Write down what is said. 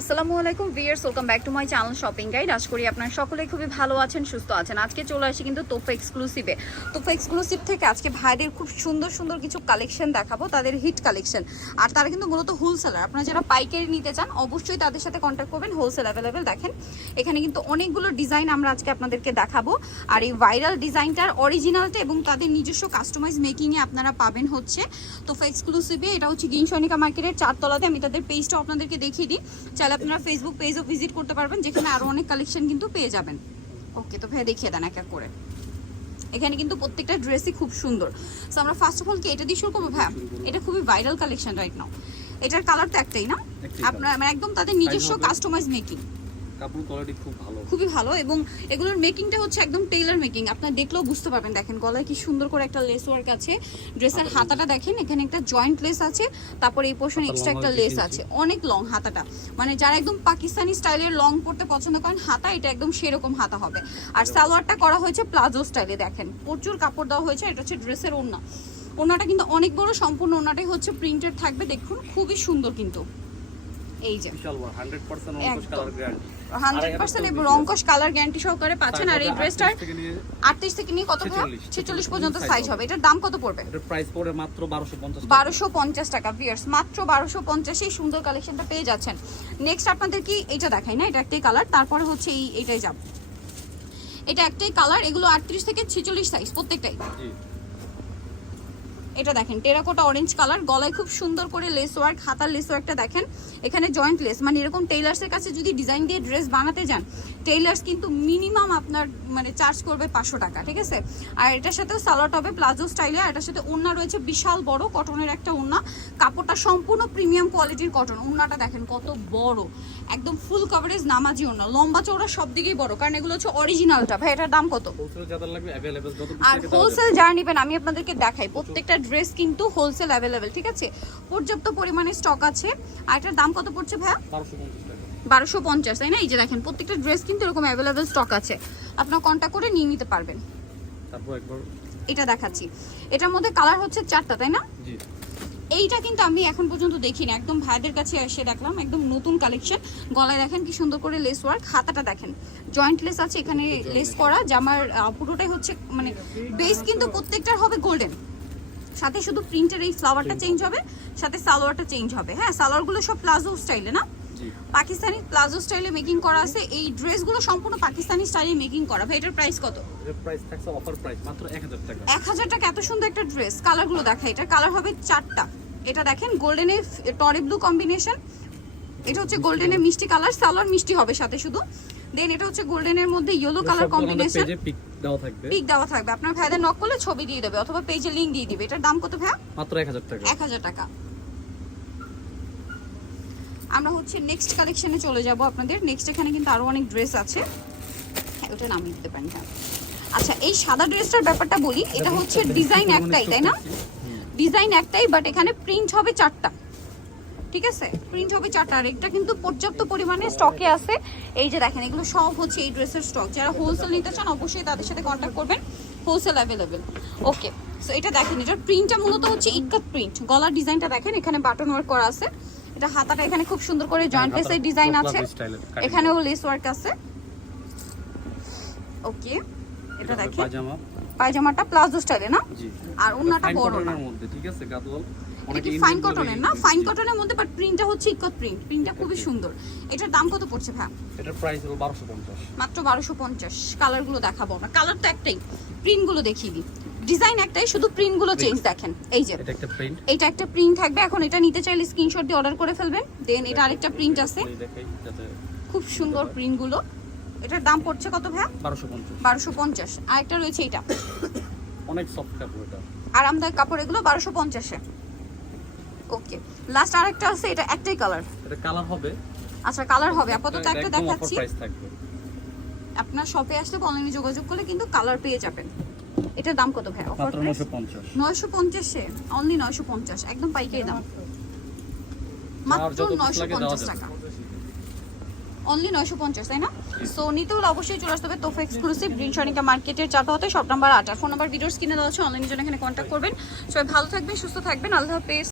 আসসালামু আলাইকুম viewers welcome back to my channel shopping guide. আশা করি আপনার সকলে খুবই ভালো আছেন, সুস্থ আছেন। আজকে চলে আসি কিন্তু তোফা এক্সক্লুসিভে তোফা এক্সক্লুসিভ থেকে আজকে ভাইদের খুব সুন্দর সুন্দর কিছু কালেকশন দেখাবো, তাদের হিট কালেকশন আর তারা কিন্তু মূলত হোলসেলার আপনারা যারা পাইকারি নিতে চান, অবশ্যই তাদের সাথে কন্ট্যাক্ট করবেন হোলসেল অ্যাভেলেবেল দেখেন। এখানে কিন্তু অনেকগুলো ডিজাইন আমরা আজকে আপনাদেরকে দেখাবো। আর এই ভাইরাল ডিজাইনটার অরিজিনালটা এবং তাদের নিজস্ব কাস্টমাইজ মেকিংয়ে আপনারা পাবেন হচ্ছে তোফা এক্সক্লুসিভে এটা হচ্ছে গিন সনিকা মার্কেটের চারতলাতে। আমি তাদের পেজটা আপনাদেরকে দেখিয়ে দিই। চাইলে আপনারা ফেসবুক পেজও ভিজিট করতে পারবেন যেখানে আরও অনেক কালেকশন কিন্তু পেয়ে যাবেন। ওকে তো ভাই দেখিয়ে দেন এক এক করে। এখানে কিন্তু প্রত্যেকটা ড্রেসই খুব সুন্দর। সো আমরা ফার্স্ট অফ অল কি এটা দিয়ে শুরু করব ভাই এটা খুবই ভাইরাল কালেকশন রাইট নাও এটার কালার তো একটাই না? আপনার মানে একদম তাদের নিজস্ব কাস্টমাইজ মেকিং কাপড় কোয়ালিটি খুব ভালো। খুবই ভালো এবং এগুলোর মেকিংটা হচ্ছে একদম টেইলার মেকিং আপনার দেখলেও বুঝতে পারবেন দেখেন গলায় কি সুন্দর করে একটা লেস ওয়ার্ক আছে। ড্রেসের হাতাটা দেখেন। এখানে একটা জয়েন্ট লেস আছে তারপর এই পোর্শন এক্সট্রা একটা লেস আছে। অনেক লং হাতাটা। মানে যারা একদম পাকিস্তানি স্টাইলের লং পছন্দ করেন হাতা এটা একদম সেরকম হাতা হবে। আর সালোয়ারটা করা হয়েছে প্লাজো স্টাইলে দেখেন। প্রচুর কাপড় দেওয়া হয়েছে এটা হচ্ছে ড্রেসের ওড়না। ওড়নাটা কিন্তু অনেক বড় সম্পূর্ণ ওড়নাটাই হচ্ছে প্রিন্টেড থাকবে দেখুন খুবই সুন্দর কিন্তু। এই যে। বিশাল বড় 100% অঙ্কুশ একদম। কালার গ্যারান্টি হান্ড্রেড পার্সেন্ট রঙ্কশ কালার গ্যারান্টি সহকারে পাচ্ছেন। আর এই ড্রেসটার আটত্রিশ থেকে নিয়ে কত ছেচল্লিশ। পর্যন্ত সাইজ হবে। এটার দাম কত পড়বে? প্রাইস পড়ে মাত্র বারোশো পঞ্চাশ টাকা। ভিয়ার্স মাত্র বারোশো পঞ্চাশেই সুন্দর কালেকশনটা পেয়ে যাচ্ছেন। নেক্সট আপনাদের কি এটা দেখাই না? এটা একটাই কালার তারপরে হচ্ছে এই এটাই যাব। এটা একটাই কালার এগুলো আটত্রিশ থেকে ছেচল্লিশ সাইজ প্রত্যেকটাই। এটা দেখেন টেরাকোটা অরেঞ্জ কালার গলায় খুব সুন্দর করে লেস ওয়ার্ক হাতার লেস ওয়ার্কটা দেখেন। এখানে জয়েন্ট লেস মানে এরকম টেইলার্সের কাছে যদি ডিজাইন দিয়ে ড্রেস বানাতে যান টেইলার্স কিন্তু মিনিমাম আপনার মানে চার্জ করবে পাঁচশো টাকা ঠিক আছে? আর এটার সাথেও সালোয়ার হবে প্লাজো স্টাইলে আর এটার সাথে ওড়না রয়েছে বিশাল বড় কটনের একটা ওড়না। কাপড়টা সম্পূর্ণ প্রিমিয়াম কোয়ালিটির কটন ওনাটা দেখেন কত বড়। একদম ফুল কভারেজ নামাজি ওড়না লম্বা চৌড়া সব দিকেই বড় কারণ এগুলো হচ্ছে অরিজিনালটা ভাই এটার দাম কত? আর হোলসেল যারা নিবেন আমি আপনাদেরকে দেখাই প্রত্যেকটা ড্রেস কিন্তু হোলসেল অ্যাভেলেবেল ঠিক আছে? পর্যাপ্ত পরিমাণে স্টক আছে। আর এটার দাম কত পড়ছে ভাইয়া? 1250 বারোশো পঞ্চাশ তাই না? এই যে দেখেন প্রত্যেকটা ড্রেস কিন্তু এরকম অ্যাভেলেবেল স্টক আছে। আপনার কন্ট্যাক্ট করে নিয়ে নিতে পারবেন। তারপর একবার এটা দেখাচ্ছি। এটার মধ্যে কালার হচ্ছে চারটা তাই না? জি। এইটা কিন্তু আমি এখন পর্যন্ত দেখিনি। একদম ভাইদের কাছে এসে দেখলাম একদম নতুন কালেকশন গলায় দেখেন কি সুন্দর করে লেস ওয়ার্ক হাতাটা দেখেন। জয়েন্ট লেস আছে এখানে লেস করা জামার পুরোটাই হচ্ছে মানে বেস কিন্তু প্রত্যেকটার হবে গোল্ডেন সাথে শুধু প্রিন্টের এই ফ্লাওয়ারটা চেঞ্জ হবে। সাথে সালোয়ারটা চেঞ্জ হবে। হ্যাঁ সালোয়ারগুলো সব প্লাজো স্টাইলে না? পাকিস্তানি প্লাজো স্টাইলে মেকিং করা আছে। এই ড্রেসগুলো সম্পূর্ণ পাকিস্তানি স্টাইলে মেকিং করা। ভাই এটার প্রাইস কত? এর প্রাইস থাকছে অফার প্রাইস মাত্র 1000 টাকা। এক হাজার টাকা এত সুন্দর একটা ড্রেস কালারগুলো দেখা এটার কালার হবে চারটা। এটা দেখেন গোল্ডেনের টরি ব্লু কম্বিনেশন এটা হচ্ছে গোল্ডেনের মিষ্টি কালার সালোয়ার মিষ্টি হবে সাথে শুধু। দেন এটা হচ্ছে গোল্ডেনের মধ্যে ইয়েলো কালার কম্বিনেশন পেজে পিক দেওয়া থাকবে। পিক দেওয়া থাকবে। আপনার ভাইদের নক করলে ছবি দিয়ে দেবে অথবা পেজে লিংক দিয়ে দিবে। এটার দাম কত ভাইয়া? মাত্র 1000 টাকা। এক হাজার টাকা। আমরা হচ্ছে নেক্সট কালেকশনে চলে যাব আপনাদের। নেক্সট এখানে কিন্তু আরও অনেক ড্রেস আছে। হ্যাঁ ওটা নামিয়ে দিতে পারেন হ্যাঁ। আচ্ছা এই সাদা ড্রেসটার ব্যাপারটা বলি এটা হচ্ছে ডিজাইন একটাই তাই না? ডিজাইন একটাই বাট এখানে প্রিন্ট হবে চারটা। ঠিক আছে? প্রিন্ট হবে চারটা। আর এটা কিন্তু পর্যাপ্ত পরিমাণে স্টকে আছে। এই যে দেখেন এগুলো সব হচ্ছে এই ড্রেসের স্টক যারা হোলসেল নিতে চান অবশ্যই তাদের সাথে কন্ট্যাক্ট করবেন। হোলসেল অ্যাভেলেবেল ওকে সো এটা দেখেন এটার প্রিন্টটা মূলত হচ্ছে ইকাত প্রিন্ট গলার ডিজাইনটা দেখেন এখানে বাটন ওয়ার্ক করা আছে। এটা হাতাটা এখানে খুব সুন্দর করে জয়েন্ট লেসের ডিজাইন আছে। এখানেও লেস ওয়ার্ক আছে। ওকে এটা দেখেন। পাজামা। পায়জামাটা প্লাজো স্টাইলে না? আর Fine বড় না। মধ্যে ঠিক আছে গাদওয়াল? এটা ফাইন কটনের না ফাইন কটনের মধ্যে বাট প্রিন্টটা হচ্ছে ইকত প্রিন্ট প্রিন্টটা খুবই সুন্দর। এটার দাম কত পড়ছে ভাই এটার প্রাইস হলো 1250 মাত্র বারোশো পঞ্চাশ। কালারগুলো দেখাবো না। কালার তো একটাই। প্রিন্টগুলো দেখিয়ে দিই। ডিজাইন একটাই শুধু প্রিন্টগুলো চেঞ্জ দেখেন। এই যে। এটা একটা প্রিন্ট একটা প্রিন্ট থাকবে। এখন এটা নিতে চাইলে স্ক্রিনশট দিয়ে অর্ডার করে ফেলবেন। দেন এটা আরেকটা প্রিন্ট আছে। খুব সুন্দর প্রিন্টগুলো এটার দাম পড়ছে কত ভাইয়া? 1250 বারোশো পঞ্চাশ। আরেকটা রয়েছে এটা অনেক সফট কাপড় এটা। আরামদায়ক কাপড় এগুলো বারোশো পঞ্চাশে। ওকে লাস্ট আরেকটা আছে এটা একটাই কালার এটা কালার হবে। আচ্ছা কালার হবে। আপাতত একটা দেখাচ্ছি। আপনার শপে আসলে অনলাইনে যোগাযোগ করলে কিন্তু কালার পেয়ে যাবেন। এটার দাম কত ভাই অফার মাত্র প্রাইস 950 নয়শো পঞ্চাশে? অনলি নয়শো পঞ্চাশ। একদম পাইকারি দাম। মাত্র যত piece নয়শো লাগে দেওয়া পঞ্চাশ যাবে। টাকা। অনলি নয়শো পঞ্চাশ, তাই না? সো নিতে হলে অবশ্যই চলে আসতে হবে তোফা এক্সক্লুসিভ গ্রিন সনিকা মার্কেটের চাপা হতে। সব নাম্বার আট। ফোন নাম্বার ভিডিওস কিনে দেওয়া হচ্ছে অনলাইনের জন্য এখানে কন্ট্যাক্ট করবেন। সবাই ভালো থাকবেন, সুস্থ থাকবেন। আল্লাহ হাফেজ।